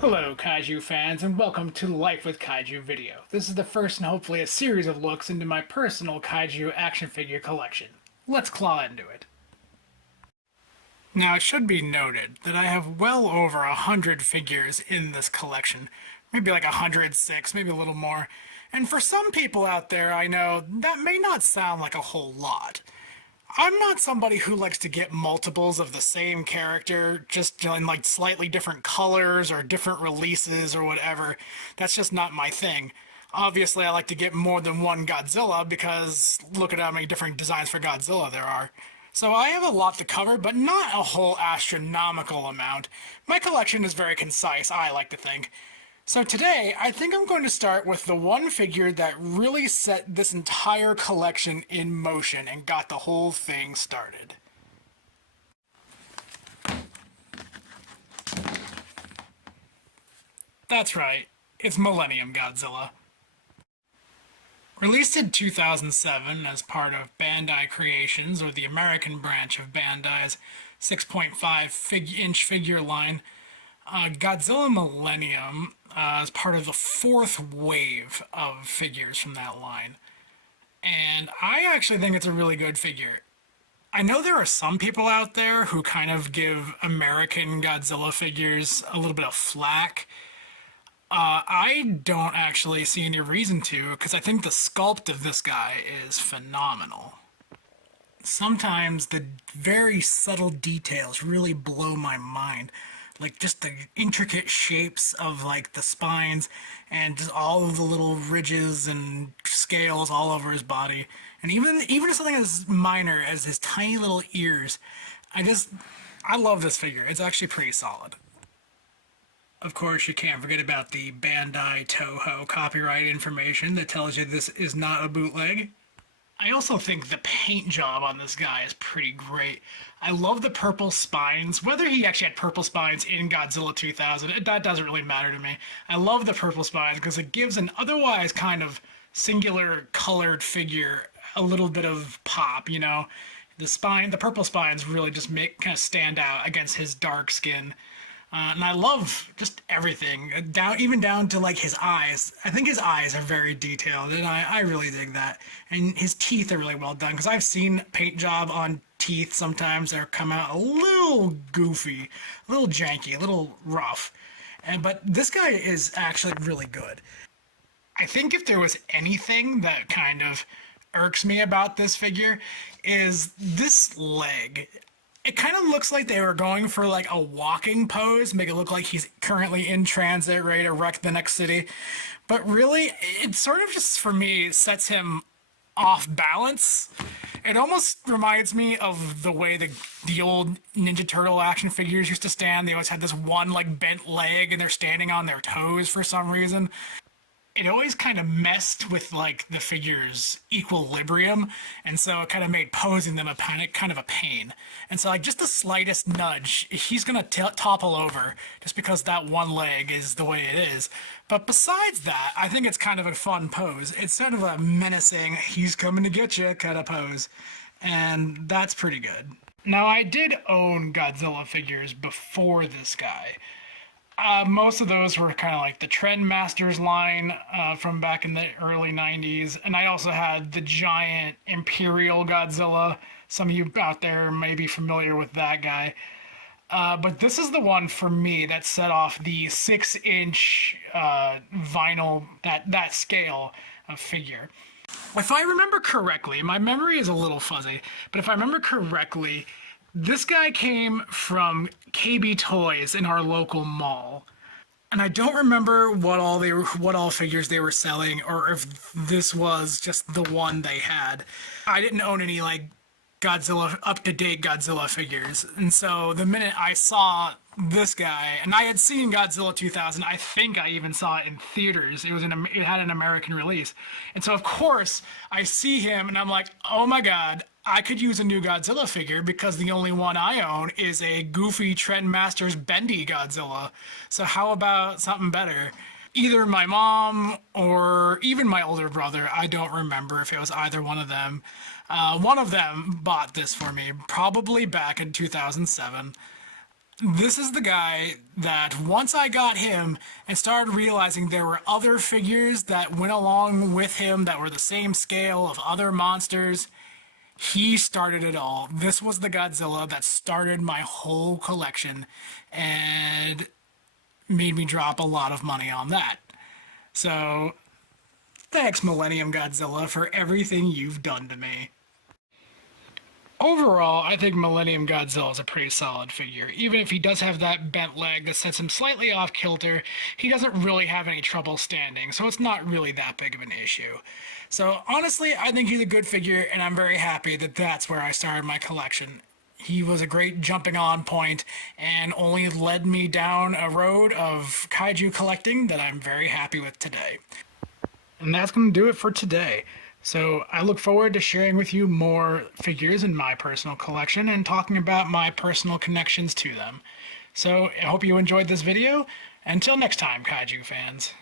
Hello Kaiju fans, and welcome to Life with Kaiju video. This is the first and hopefully a series of looks into my personal Kaiju action figure collection. Let's claw into it. Now it should be noted that I have well over 100 figures in this collection. Maybe like 106, maybe a little more. And for some people out there I know, that may not sound like a whole lot. I'm not somebody who likes to get multiples of the same character, just in like slightly different colors or different releases or whatever. That's just not my thing. Obviously, I like to get more than one Godzilla because look at how many different designs for Godzilla there are. So I have a lot to cover, but not a whole astronomical amount. My collection is very concise, I like to think. So today, I think I'm going to start with the one figure that really set this entire collection in motion and got the whole thing started. That's right, it's Millenium Godzilla. Released in 2007 as part of Bandai Creations, or the American branch of Bandai's 6.5-inch figure line, Godzilla Millenium is part of the fourth wave of figures from that line. And I actually think it's a really good figure. I know there are some people out there who kind of give American Godzilla figures a little bit of flack. I don't actually see any reason to, because I think the sculpt of this guy is phenomenal. Sometimes the very subtle details really blow my mind. Like just the intricate shapes of like the spines and just all of the little ridges and scales all over his body. And even something as minor as his tiny little ears. I love this figure. It's actually pretty solid. Of course, you can't forget about the Bandai Toho copyright information that tells you this is not a bootleg. I also think the paint job on this guy is pretty great. I love the purple spines. Whether he actually had purple spines in Godzilla 2000, that doesn't really matter to me. I love the purple spines because it gives an otherwise kind of singular colored figure a little bit of pop, you know? The purple spines really just kind of stand out against his dark skin. And I love just everything, even down to like his eyes. I think his eyes are very detailed, and I really dig that. And his teeth are really well done, because I've seen paint job on teeth sometimes that come out a little goofy, a little janky, a little rough. But this guy is actually really good. I think if there was anything that kind of irks me about this figure is this leg. It kind of looks like they were going for like a walking pose, make it look like he's currently in transit, ready to wreck the next city. But really, it sort of just, for me, sets him off balance. It almost reminds me of the way the old Ninja Turtle action figures used to stand. They always had this one like bent leg and they're standing on their toes for some reason. It always kind of messed with like the figure's equilibrium, and so it kind of made posing them kind of a pain. And so like just the slightest nudge, he's gonna topple over just because that one leg is the way it is. But besides that, I think it's kind of a fun pose. It's sort of a menacing, he's coming to get you kind of pose, and that's pretty good. Now I did own Godzilla figures before this guy. Most of those were kind of like the Trendmasters line from back in the early 90s. And I also had the giant Imperial Godzilla. Some of you out there may be familiar with that guy. But this is the one for me that set off the 6-inch vinyl, that scale of figure. If I remember correctly, my memory is a little fuzzy, but if I remember correctly, this guy came from KB Toys in our local mall. And I don't remember what all figures they were selling, or if this was just the one they had. I didn't own any like Godzilla, up-to-date Godzilla figures. And so the minute I saw this guy, and I had seen Godzilla 2000, I think I even saw it in theaters. It had an American release. And so of course I see him and I'm like, oh my God, I could use a new Godzilla figure because the only one I own is a goofy Trendmasters bendy Godzilla. So how about something better? either my mom or even my older brother. I don't remember if it was either one of them. One of them bought this for me, probably back in 2007. This is the guy that once I got him and started realizing there were other figures that went along with him that were the same scale of other monsters, he started it all. This was the Godzilla that started my whole collection and made me drop a lot of money on that. So, thanks, Millenium Godzilla, for everything you've done to me. Overall, I think Millenium Godzilla is a pretty solid figure. Even if he does have that bent leg that sets him slightly off kilter, he doesn't really have any trouble standing, so it's not really that big of an issue. So honestly, I think he's a good figure, and I'm very happy that that's where I started my collection. He was a great jumping on point and only led me down a road of kaiju collecting that I'm very happy with today. And that's going to do it for today. So I look forward to sharing with you more figures in my personal collection and talking about my personal connections to them. So I hope you enjoyed this video. Until next time, kaiju fans.